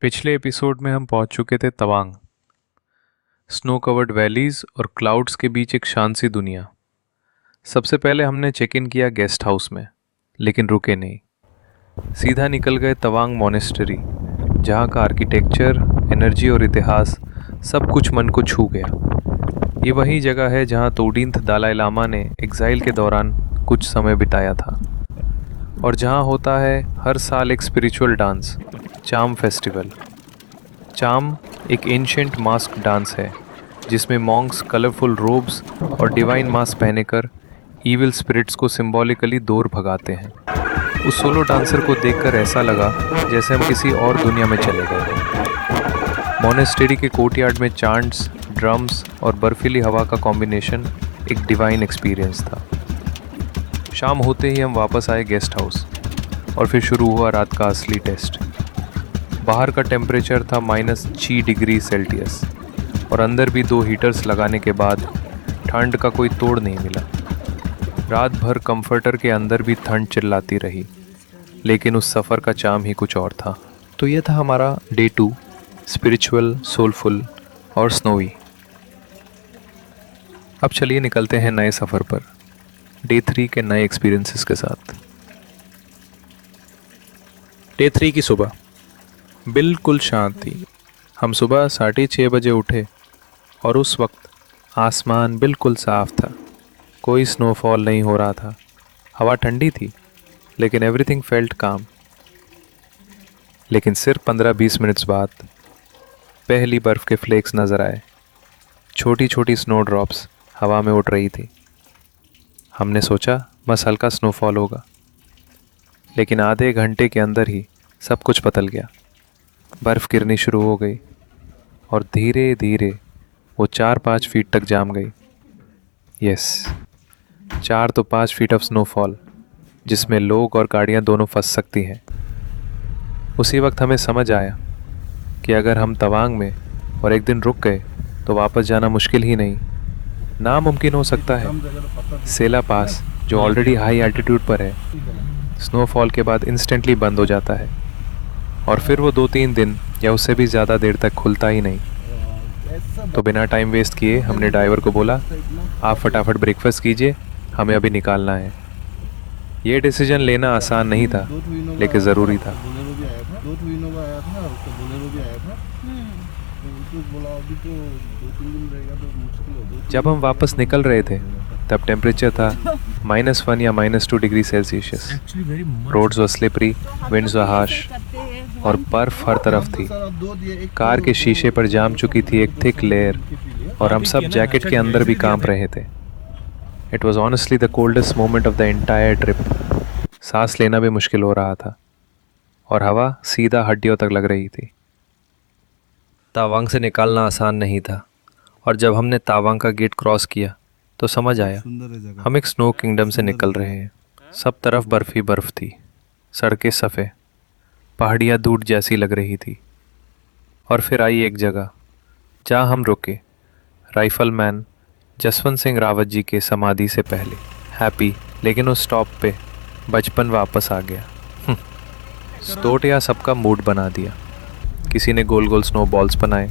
पिछले एपिसोड में हम पहुंच चुके थे तवांग। स्नो कवर्ड वैलीज और क्लाउड्स के बीच एक शांत सी दुनिया। सबसे पहले हमने चेक इन किया गेस्ट हाउस में, लेकिन रुके नहीं। सीधा निकल गए तवांग मॉनेस्टरी, जहां का आर्किटेक्चर, एनर्जी और इतिहास सब कुछ मन को छू गया। ये वही जगह है जहां तोडिंथ दलाई लामा ने एग्जाइल के दौरान कुछ समय बिताया था, और जहां होता है हर साल एक स्पिरिचुअल डांस, चाम फेस्टिवल। चाम एक एंशिएंट मास्क डांस है जिसमें मॉन्क्स कलरफुल रोब्स और डिवाइन मास्क पहनकर ईविल स्पिरिट्स को सिंबॉलिकली दूर भगाते हैं। उस सोलो डांसर को देखकर ऐसा लगा जैसे हम किसी और दुनिया में चले गए हों। मोनेस्टेरी के कोर्टयार्ड में चांट्स, ड्रम्स और बर्फीली हवा का कॉम्बिनेशन एक डिवाइन एक्सपीरियंस था। शाम होते ही हम वापस आए गेस्ट हाउस, और फिर शुरू हुआ रात का असली टेस्ट। बाहर का टेम्परेचर था -6 डिग्री सेल्सियस, और अंदर भी 2 हीटर्स लगाने के बाद ठंड का कोई तोड़ नहीं मिला। रात भर कंफर्टर के अंदर भी ठंड चिल्लाती रही, लेकिन उस सफ़र का चार्म ही कुछ और था। तो ये था हमारा डे 2, स्पिरिचुअल, सोलफुल और स्नोवी। अब चलिए निकलते हैं नए सफ़र पर, डे 3 के नए एक्सपीरियंसेस के साथ। डे 3 की सुबह बिल्कुल शांत थी। हम सुबह 6:30 बजे उठे, और उस वक्त आसमान बिल्कुल साफ था। कोई स्नोफॉल नहीं हो रहा था। हवा ठंडी थी, लेकिन एवरीथिंग फेल्ट काम। लेकिन सिर्फ 15-20 मिनट्स बाद पहली बर्फ़ के फ्लेक्स नज़र आए। छोटी छोटी स्नो ड्रॉप्स हवा में उड़ रही थी। हमने सोचा बस हल्का स्नोफॉल होगा, लेकिन आधे घंटे के अंदर ही सब कुछ बदल गया। बर्फ़ गिरनी शुरू हो गई, और धीरे धीरे वो 4-5 फीट तक जाम गई। यस, 4 तो 5 फीट ऑफ स्नोफॉल, जिसमें लोग और गाड़ियाँ दोनों फंस सकती हैं। उसी वक्त हमें समझ आया कि अगर हम तवांग में और एक दिन रुक गए तो वापस जाना मुश्किल ही नहीं, नामुमकिन हो सकता है। सेला पास, जो ऑलरेडी हाई एल्टीट्यूड पर है, स्नोफॉल के बाद इंस्टेंटली बंद हो जाता है, और फिर वो 2-3 दिन या उससे भी ज़्यादा देर तक खुलता ही नहीं। तो बिना टाइम वेस्ट किए हमने ड्राइवर को बोला, आप फटाफट ब्रेकफास्ट कीजिए, हमें अभी निकालना है। ये डिसीजन लेना आसान नहीं था, लेकिन ज़रूरी था। जब हम वापस निकल रहे थे तब टेम्परेचर था -1 या -2 degree Celsius. Roads were slippery, winds were harsh, और बर्फ हर तरफ थी। कार के शीशे पर जाम चुकी थी एक थिक लेयर, और हम सब जैकेट के अंदर भी कांप रहे थे। It was honestly the coldest moment of the entire trip. सांस लेना भी मुश्किल हो रहा था, और हवा सीधा हड्डियों तक लग रही थी। तावांग से निकालना आसान नहीं था, और जब हमने तावांग का गेट क्रॉस किया तो समझ आया हम एक स्नो किंगडम से निकल रहे हैं। सब तरफ बर्फ ही बर्फ थी, सड़कें सफ़ेद, पहाड़ियाँ दूर जैसी लग रही थी। और फिर आई एक जगह जहाँ हम रुके, राइफलमैन जसवंत सिंह रावत जी के समाधि से पहले। हैप्पी, लेकिन उस स्टॉप पे बचपन वापस आ गया। स्टोटिया सबका मूड बना दिया। किसी ने गोल गोल स्नो बॉल्स बनाए,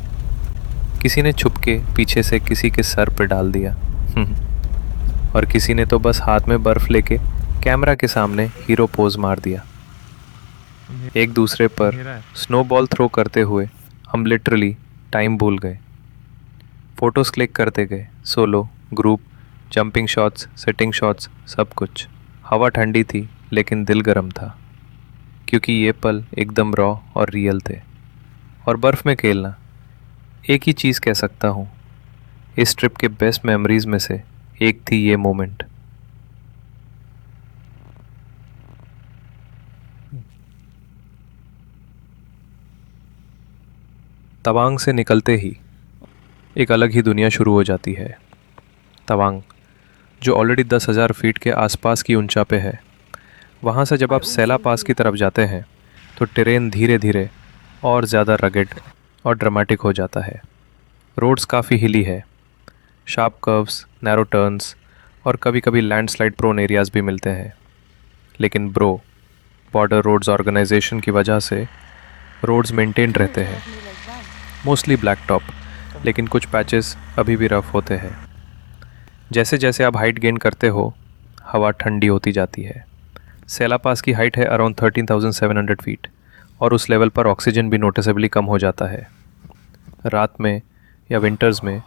किसी ने छुप के पीछे से किसी के सर पे डाल दिया, और किसी ने तो बस हाथ में बर्फ़ लेके कैमरा के सामने हीरो पोज मार दिया। एक दूसरे पर स्नो बॉल थ्रो करते हुए हम लिटरली टाइम भूल गए। फ़ोटोज़ क्लिक करते गए, solo, group, jumping shots, sitting shots, सब कुछ। हवा ठंडी थी, लेकिन दिल गर्म था, क्योंकि ये पल एकदम रॉ और रियल थे। और बर्फ़ में खेलना, एक ही चीज़ कह सकता हूँ, इस ट्रिप के बेस्ट मेमोरीज़ में से एक थी ये मोमेंट। तवांग से निकलते ही एक अलग ही दुनिया शुरू हो जाती है। तवांग, जो ऑलरेडी 10,000 फीट के आसपास की ऊंचा पे है, वहाँ से जब आप सेला पास की तरफ जाते हैं तो टेरेन धीरे धीरे और ज़्यादा रगेड और ड्रामेटिक हो जाता है। रोड्स काफ़ी हिली है, शार्प कर्व्स, नैरो टर्न्स और कभी कभी लैंडस्लाइड प्रोन एरियाज भी मिलते हैं। लेकिन बॉर्डर रोड्स ऑर्गेनाइजेशन की वजह से रोड्स मेंटेन्ड रहते हैं, मोस्टली ब्लैक टॉप, लेकिन कुछ पैचेस अभी भी रफ होते हैं। जैसे जैसे आप हाइट गेन करते हो, हवा ठंडी होती जाती है। सेला पास की हाइट है अराउंड 13,700 फीट और उस लेवल पर ऑक्सीजन भी नोटिसेबली कम हो जाता है। रात में या विंटर्स में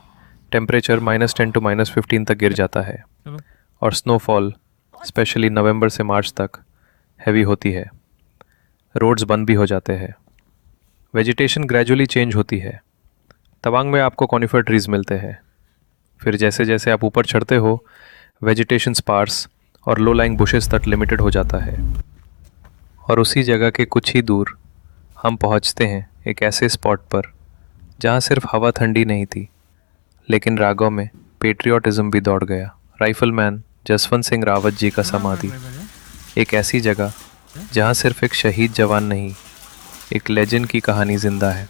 टेम्परेचर -10 to -15 तक गिर जाता है और स्नोफॉल स्पेशली नवंबर से मार्च तक हैवी होती है। रोड्स बंद भी हो जाते हैं। वेजिटेशन ग्रेजुअली चेंज होती है। तवांग में आपको कॉनिफर ट्रीज मिलते हैं। फिर जैसे जैसे आप ऊपर चढ़ते हो, वेजिटेशन स्पार्स और लो लाइंग बुशेस तक लिमिटेड हो जाता है। और उसी जगह के कुछ ही दूर हम पहुंचते हैं एक ऐसे स्पॉट पर जहां सिर्फ हवा ठंडी नहीं थी, लेकिन रागों में पेट्रियोटिज्म भी दौड़ गया। राइफलमैन जसवंत सिंह रावत जी का समाधि, एक ऐसी जगह जहां सिर्फ एक शहीद जवान नहीं, एक लेजेंड की कहानी जिंदा है।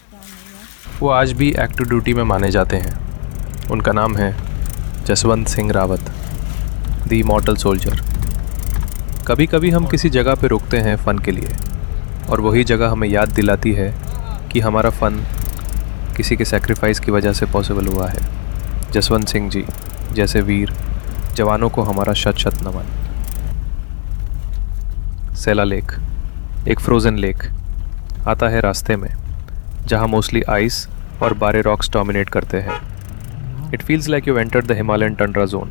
वो आज भी एक्टिव ड्यूटी में माने जाते हैं। उनका नाम है Jaswant Singh Rawat, the immortal soldier. कभी कभी हम किसी जगह पे रुकते हैं फ़न के लिए, और वही जगह हमें याद दिलाती है कि हमारा फ़न किसी के सेक्रीफाइस की वजह से पॉसिबल हुआ है। जसवंत सिंह जी जैसे वीर जवानों को हमारा शत शत नमन। सेला लेक, एक फ्रोज़न लेक, आता है रास्ते में, जहाँ मोस्टली आइस और बारे रॉक्स डोमिनेट करते हैं। It feels like you entered the Himalayan Tundra zone.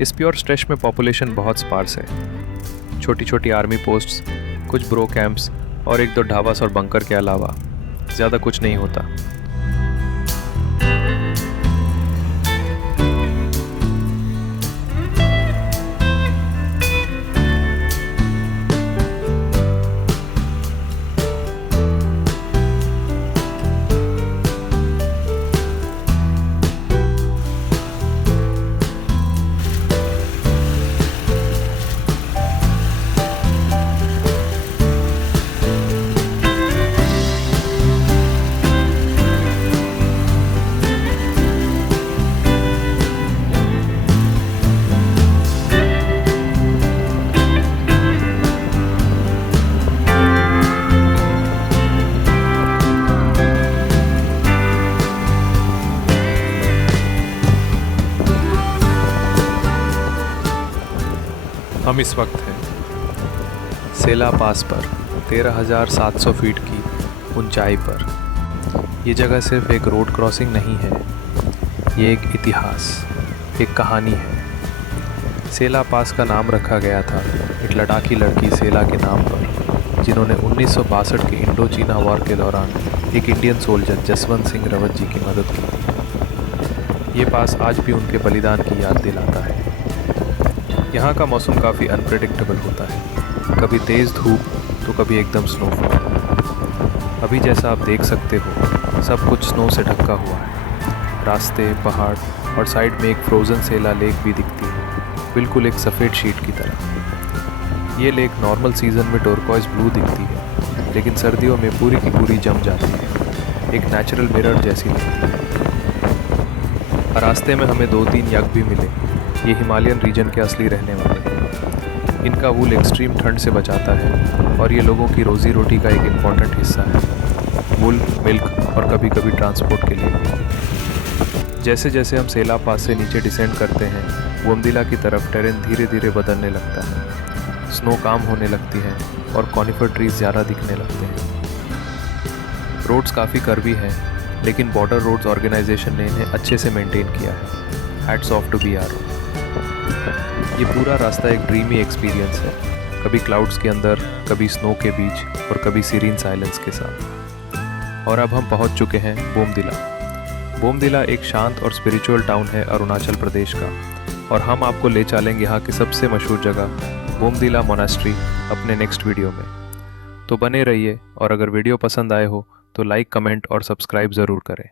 इस प्योर स्ट्रेच में पॉपुलेशन बहुत स्पार्स है। छोटी छोटी आर्मी पोस्ट्स, कुछ ब्रो कैंप्स और एक दो ढाबास और बंकर के अलावा ज़्यादा कुछ नहीं होता। हम इस वक्त हैं सेला पास पर 13,700 फीट की ऊंचाई पर। ये जगह सिर्फ एक रोड क्रॉसिंग नहीं है, ये एक इतिहास, एक कहानी है। सेला पास का नाम रखा गया था एक लड़ाकी लड़की सेला के नाम पर, जिन्होंने 1962 के इंडो चीना वॉर के दौरान एक इंडियन सोल्जर जसवंत सिंह रावत जी की मदद की। ये पास आज भी उनके बलिदान की याद दिलाता है। यहाँ का मौसम काफ़ी अनप्रेडिक्टेबल होता है, कभी तेज़ धूप तो कभी एकदम स्नोफॉल। अभी जैसा आप देख सकते हो, सब कुछ स्नो से ढका हुआ है। रास्ते, पहाड़ और साइड में एक फ्रोज़न सेला लेक भी दिखती है, बिल्कुल एक सफ़ेद शीट की तरह। ये लेक नॉर्मल सीज़न में टर्कोइज ब्लू दिखती है, लेकिन सर्दियों में पूरी की पूरी जम जाती है, एक नेचुरल मिरर जैसी लगती है। रास्ते में हमें 2-3 यक भी मिले। ये हिमालयन रीजन के असली रहने वाले हैं। इनका वूल एक्सट्रीम ठंड से बचाता है और ये लोगों की रोज़ी रोटी का एक इम्पॉर्टेंट हिस्सा है, वूल, मिल्क और कभी कभी ट्रांसपोर्ट के लिए। जैसे जैसे हम सेला पास से नीचे डिसेंड करते हैं, बोमदिला की तरफ टेरेन धीरे धीरे बदलने लगता है। स्नो काम होने लगती है और कॉनिफर ट्रीज ज़्यादा दिखने लगते हैं। रोड्स काफ़ी कर्वी हैं, लेकिन बॉर्डर रोड्स ऑर्गेनाइजेशन ने इन्हें अच्छे से मेंटेन किया है। Hats off to BRO। ये पूरा रास्ता एक ड्रीमी एक्सपीरियंस है, कभी क्लाउड्स के अंदर, कभी स्नो के बीच और कभी सीरीन साइलेंस के साथ। और अब हम पहुंच चुके हैं बोमदिला। बोमदिला एक शांत और स्पिरिचुअल टाउन है अरुणाचल प्रदेश का, और हम आपको ले चलेंगे यहाँ की सबसे मशहूर जगह बोमदिला मोनास्ट्री अपने नेक्स्ट वीडियो में। तो बने रहिए, और अगर वीडियो पसंद आए हो तो लाइक, कमेंट और सब्सक्राइब ज़रूर करें।